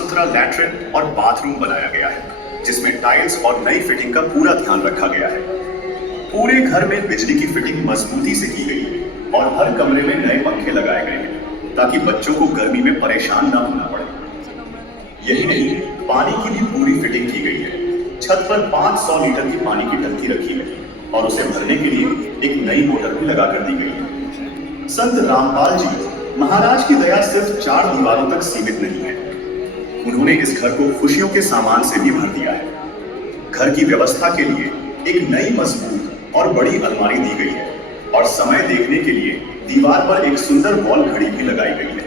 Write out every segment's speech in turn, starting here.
सुथरा लैट्रिन और बाथरूम बनाया गया है, जिसमें टाइल्स और नई फिटिंग का पूरा ध्यान रखा गया है। पूरे घर में बिजली की फिटिंग मजबूती से की गई है और हर कमरे में नए पंखे लगाए गए हैं ताकि बच्चों को गर्मी में परेशान ना होना पड़े। यही नहीं, पानी की भी पूरी फिटिंग की गई है। छत पर 500 लीटर की पानी की टंकी रखी है और उसे भरने के लिए एक नई मोटर भी लगा कर दी गई है। संत रामपाल जी महाराज की दया सिर्फ 4 दीवारों तक सीमित नहीं है। उन्होंने इस घर को खुशियों के सामान से भी भर दिया है। घर की व्यवस्था के लिए एक नई मजबूत और बड़ी अलमारी दी गई है और समय देखने के लिए दीवार पर एक सुंदर वॉल घड़ी भी लगाई गई है।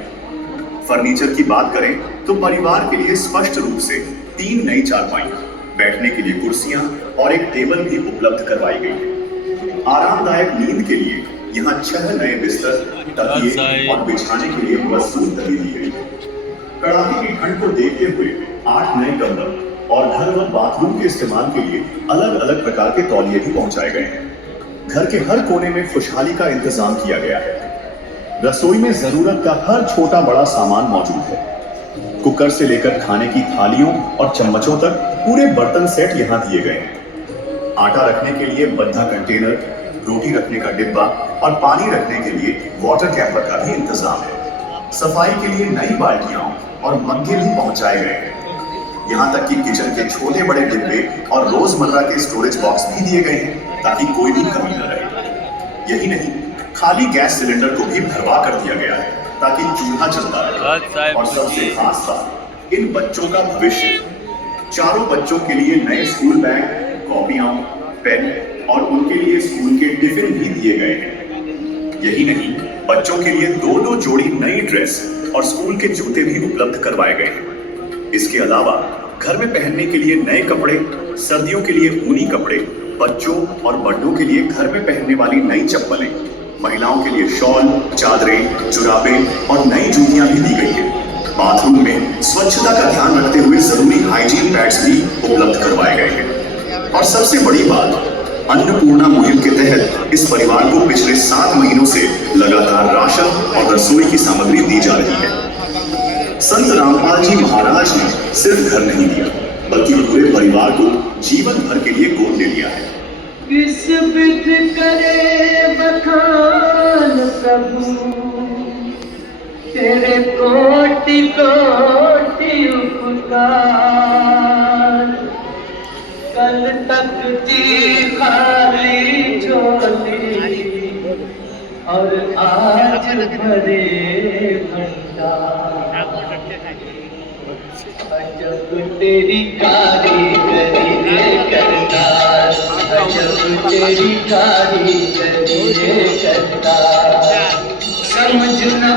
फर्नीचर की बात करें तो परिवार के लिए स्पष्ट रूप से 3 नई चारपाई, बैठने के लिए कुर्सियां और एक टेबल भी उपलब्ध करवाई गई है। आरामदायक नींद के लिए यहाँ 6 नए बिस्तर, तकिए और बिछाने के लिए मजबूत दरी दी गई है। कड़ाके की ठंड को देखते हुए 8 नए कंबल और घर व बाथरूम के इस्तेमाल के लिए अलग अलग प्रकार के तौलिए भी पहुंचाए गए हैं। घर के हर कोने में खुशहाली का इंतजाम किया गया है। रसोई में जरूरत का हर छोटा बड़ा सामान मौजूद है। कुकर से लेकर खाने की थालियों और चम्मचों तक पूरे बर्तन सेट यहाँ दिए गए हैं। आटा रखने के लिए बद्धा कंटेनर, रोटी रखने का डिब्बा और पानी रखने के लिए वाटर कैपर का भी इंतजाम है। सफाई के लिए नई बाल्टियां और मग्गे भी पहुंचाए गए हैं। यहाँ तक कि किचन के छोटे बड़े डिब्बे और रोजमर्रा के स्टोरेज बॉक्स भी दिए गए हैं ताकि कोई भी कमी न रहे। यही नहीं, खाली गैस सिलेंडर को भी भरवा कर दिया गया है ताकि चूल्हा चलता रहे। और सबसे खास बात, इन बच्चों का भविष्य। चारों बच्चों के लिए नए स्कूल बैग, कॉपियां, पेन और उनके लिए स्कूल के टिफिन भी दिए गए हैं। यही नहीं, बच्चों के लिए 2-2 जोड़ी नई ड्रेस और स्कूल के जूते भी उपलब्ध करवाए गए हैं। इसके अलावा घर में पहनने के लिए नए कपड़े, सर्दियों के लिए ऊनी कपड़े, बच्चों और बड़ों के लिए घर में पहनने वाली नई चप्पलें, महिलाओं के लिए शॉल, चादरें, जुराबें और नई जूतियां भी दी गई है। बाथरूम में स्वच्छता का ध्यान रखते हुए जरूरी हाइजीन पैड्स भी उपलब्ध करवाए गए हैं। और सबसे बड़ी बात, अन्नपूर्णा मुहिम के तहत इस परिवार को पिछले 7 महीनों से लगातार राशन और रसोई की सामग्री दी जा रही है। संत रामपाल जी महाराज ने सिर्फ घर नहीं दिया, बल्कि पूरे परिवार को जीवन भर के लिए गोद ले लिया है। किस विध करे बखान प्रभु, तेरे कोटि कोटि उपकार। कल तक थी खाली झोली और आज भरे भंडार। अजब तेरी कारीगरी रे करतार, अजब तेरी कारीगरी रे करतार। समझ न